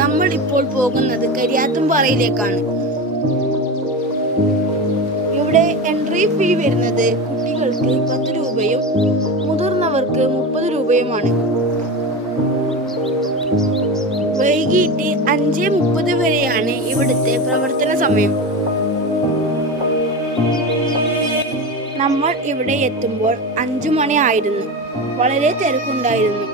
നമ്മൾ ഇപ്പോൾ പോകുന്നത് കരിയാത്തുംപാറയിലേക്കാണ്. ഇവിടെ എൻട്രി ഫീ വരുന്നത് കുട്ടികൾക്ക് 10 രൂപയും മുതിർന്നവർക്ക് 30 രൂപയുമാണ്. വൈകിട്ട് 5:30 വരെയാണ് ഇവിടുത്തെ പ്രവർത്തന സമയം. നമ്മൾ ഇവിടെ എത്തുമ്പോൾ 5 മണി ആയിരുന്നു. വളരെ തിരക്കുണ്ടായിരുന്നു.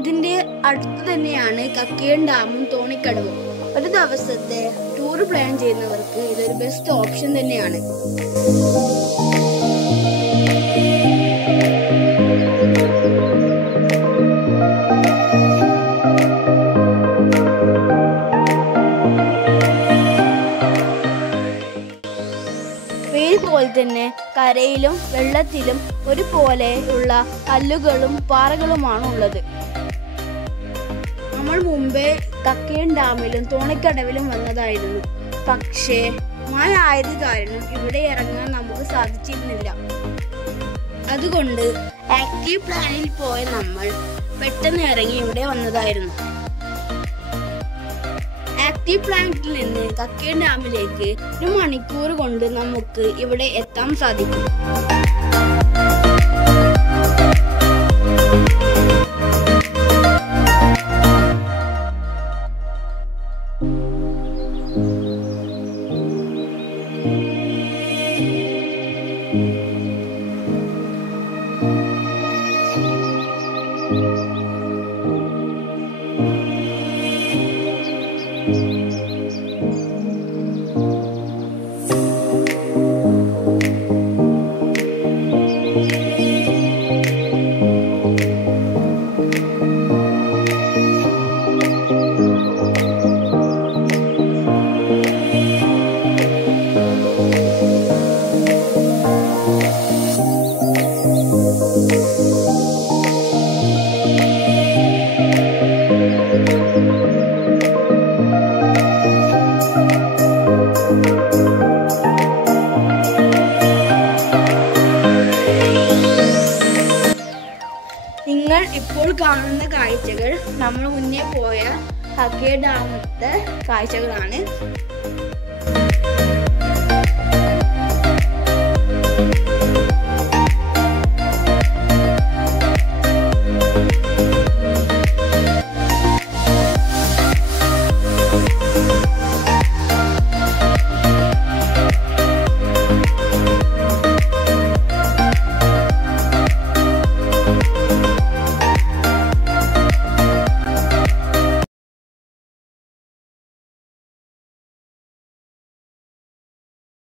ഇതിന്റെ അടുത്ത് തന്നെയാണ് കക്കയം ഡാമും തോണിക്കടവും. ഒരു ദിവസത്തെ ടൂർ പ്ലാൻ ചെയ്യുന്നവർക്ക് ഇതൊരു ബെസ്റ്റ് ഓപ്ഷൻ തന്നെയാണ്. പോലെ തന്നെ കരയിലും വെള്ളത്തിലും ഒരുപോലെയുള്ള കല്ലുകളും പാറകളുമാണ് ഉള്ളത്. നമ്മൾ മുമ്പേ കക്കയം ഡാമിലും തോണിക്കടവിലും വന്നതായിരുന്നു. പക്ഷേ മഴ ആയത് കാരണം ഇവിടെ ഇറങ്ങാൻ നമുക്ക് സാധിച്ചിരുന്നില്ല. അതുകൊണ്ട് ആക്റ്റീവ് പ്ലാനിൽ പോയ നമ്മൾ പെട്ടെന്ന് ഇറങ്ങി ഇവിടെ വന്നതായിരുന്നു. ആക്റ്റീവ് പ്ലാനിൽ നിന്ന് കക്കയം ഡാമിലേക്ക് 1 മണിക്കൂർ കൊണ്ട് നമുക്ക് ഇവിടെ എത്താൻ സാധിക്കും. നിങ്ങൾ ഇപ്പോൾ കാണുന്ന കാഴ്ചകൾ നമ്മൾ മുന്നേ പോയ കക്കയം ഡാമിലത്തെ കാഴ്ചകളാണ്.